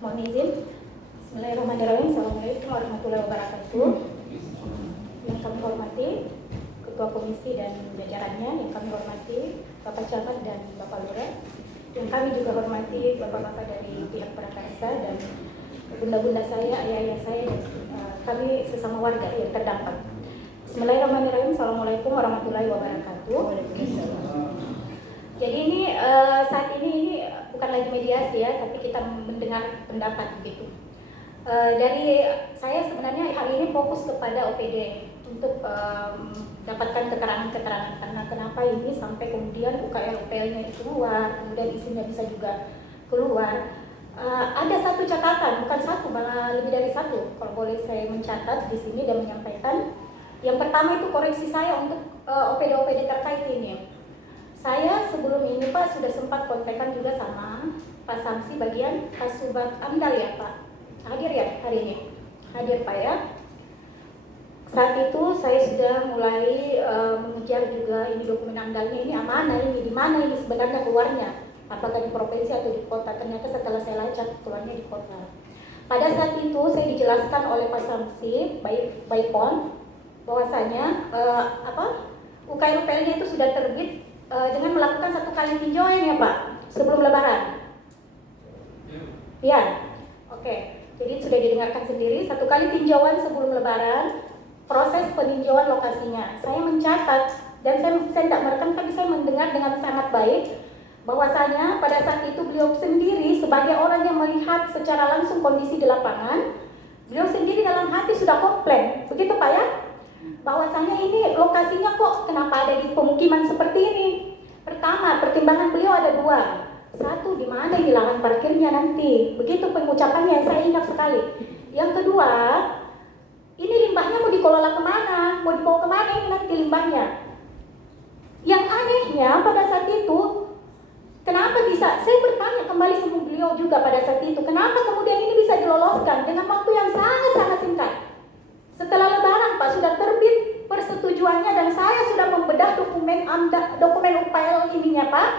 Mohon izin. Bismillahirrahmanirrahim. Assalamualaikum warahmatullahi wabarakatuh. Yang kami hormati Ketua Komisi dan jajarannya, yang kami hormati Bapak Camat dan Bapak Lurah, yang kami juga hormati Bapak-Bapak dari pihak Prakarsa dan bunda-bunda saya, ayah-ayah saya, dan kami sesama warga yang terdampak. Bismillahirrahmanirrahim. Assalamualaikum warahmatullahi wabarakatuh. Jadi ini saat ini bukan lagi mediasi ya, tapi kita mendengar pendapat begitu. Dari saya sebenarnya hari ini fokus kepada OPD untuk dapatkan keterangan-keterangan karena kenapa ini sampai kemudian UKL-UPL-nya itu keluar, kemudian isinya bisa juga keluar. Ada satu catatan, bukan satu, malah lebih dari satu. Kalau boleh saya mencatat di sini dan menyampaikan. Yang pertama itu koreksi saya untuk OPD-OPD terkait ini. Saya sebelum ini Pak sudah sempat kontekan juga sama Pak Samsi bagian Kasubat Amdal ya Pak. Hadir ya hari ini? Hadir Pak ya. Saat itu saya sudah mulai mengejar juga ini dokumen amdalnya ini amanah ini di mana ini sebenarnya keluarnya, apakah di provinsi atau di kota. Ternyata setelah saya lacak keluarnya di kota. Pada saat itu saya dijelaskan oleh Pak Samsi by PON bahwasanya UKL-UPL-nya itu sudah terbit dengan melakukan satu kali tinjauan ya Pak sebelum Lebaran. Ya, oke. Jadi sudah didengarkan sendiri satu kali tinjauan sebelum Lebaran, proses peninjauan lokasinya. Saya mencatat dan saya tidak merekam, tapi saya mendengar dengan sangat baik bahwasanya pada saat itu beliau sendiri sebagai orang yang melihat secara langsung kondisi di lapangan, beliau sendiri dalam hati sudah komplain, begitu Pak ya? Bahwasanya ini lokasinya kok kenapa ada di pemukiman seperti ini. Pertama, pertimbangan beliau ada dua. Satu, di mana di lahan parkirnya nanti. Begitu pengucapannya yang saya ingat sekali. Yang kedua, ini limbahnya mau dikelola kemana? Mau dibawa kemana ini nanti limbahnya? Yang anehnya pada saat itu, kenapa bisa? Saya bertanya kembali sama beliau juga pada saat itu. Kenapa kemudian ini bisa diloloskan dengan waktu yang sangat-sangat singkat? Setelah Lebaran Pak sudah terbit persetujuannya dan saya sudah membedah dokumen UPL ininya Pak.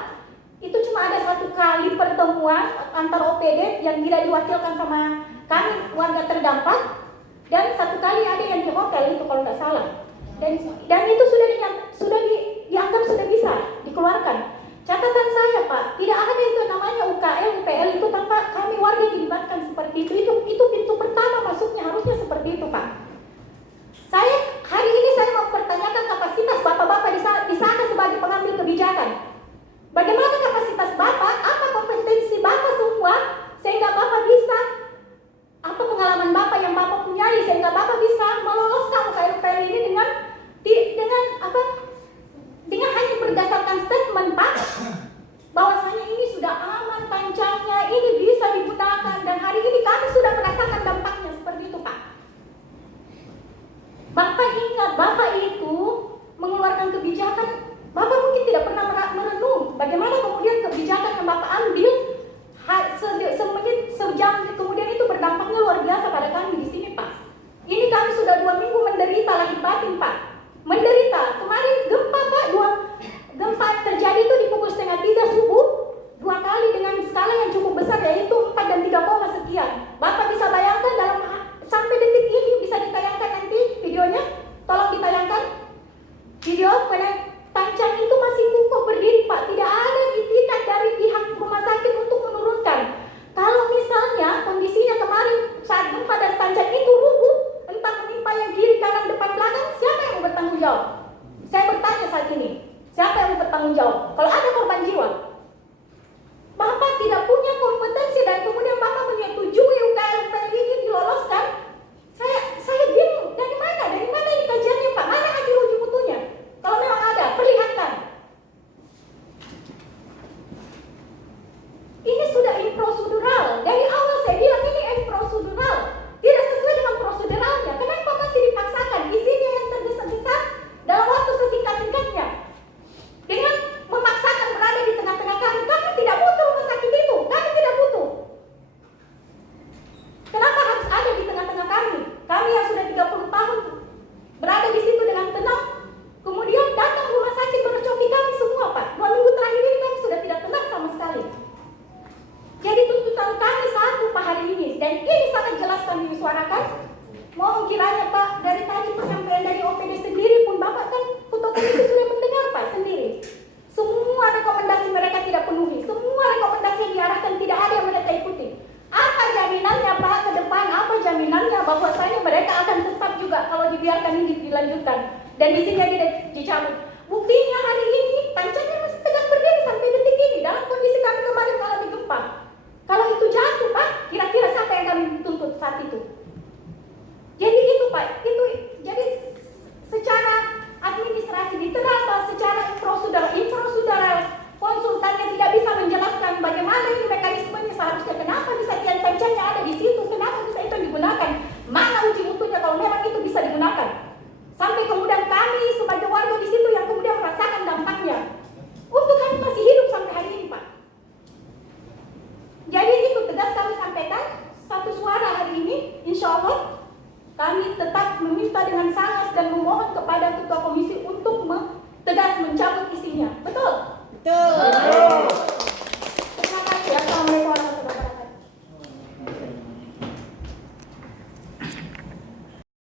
Itu cuma ada satu kali pertemuan antar OPD yang tidak diwakilkan sama kami warga terdampak, dan satu kali ada yang di hotel itu kalau nggak salah. Dan itu dianggap sudah bisa dikeluarkan. Catatan saya Pak, tidak ada itu namanya UKL, UPL itu tanpa kami warga dilibatkan seperti itu. Itu pintu pertama masuknya harusnya seperti itu Pak. Hari ini saya mempertanyakan kapasitas bapak-bapak di sana sebagai pengambil kebijakan. Bagaimana kapasitas bapak? Apa kompetensi bapak semua sehingga bapak bisa? Apa pengalaman bapak yang bapak punyai sehingga bapak bisa meloloskan UKL-UPL ini dengan hanya berdasarkan statement Pak, bahwasanya ini sudah aman pancangnya, ini bisa Mohon kiranya Pak, dari tadi penyampaian dari OPD sendiri pun Bapak kan Ketua Komisi sudah mendengar Pak sendiri. Semua rekomendasi mereka tidak penuhi, semua rekomendasi yang diarahkan tidak ada yang mereka ikuti. Apa jaminannya Pak ke depan? Apa jaminannya bahwasanya mereka akan tetap juga kalau dibiarkan ini dilanjutkan dan di sini dicabut? Buktinya hari ini Tancapnya masih tegak berdiri sampai detik ini dalam kondisi kami kemarin mengalami gempa. Kalau itu jatuh Pak, kira-kira siapa yang kami tuntut saat itu? Jadi itu Pak, itu jadi secara administrasi diterapkan, secara infrastruktural konsultannya tidak bisa menjelaskan bagaimana ini mekanismenya seharusnya, kenapa bisa tiang tancapnya ada di situ, kenapa bisa itu digunakan, mana uji mutunya kalau memang itu bisa digunakan. Sampai kemudian kami sebagai warga di situ yang kemudian merasakan dampaknya. Untuk kami masih hidup sampai hari ini Pak. Jadi itu tegas kami sampaikan satu suara hari ini, insya Allah kami tetap meminta dengan sangat dan memohon kepada Ketua Komisi untuk tegas mencabut isinya. Betul? Betul.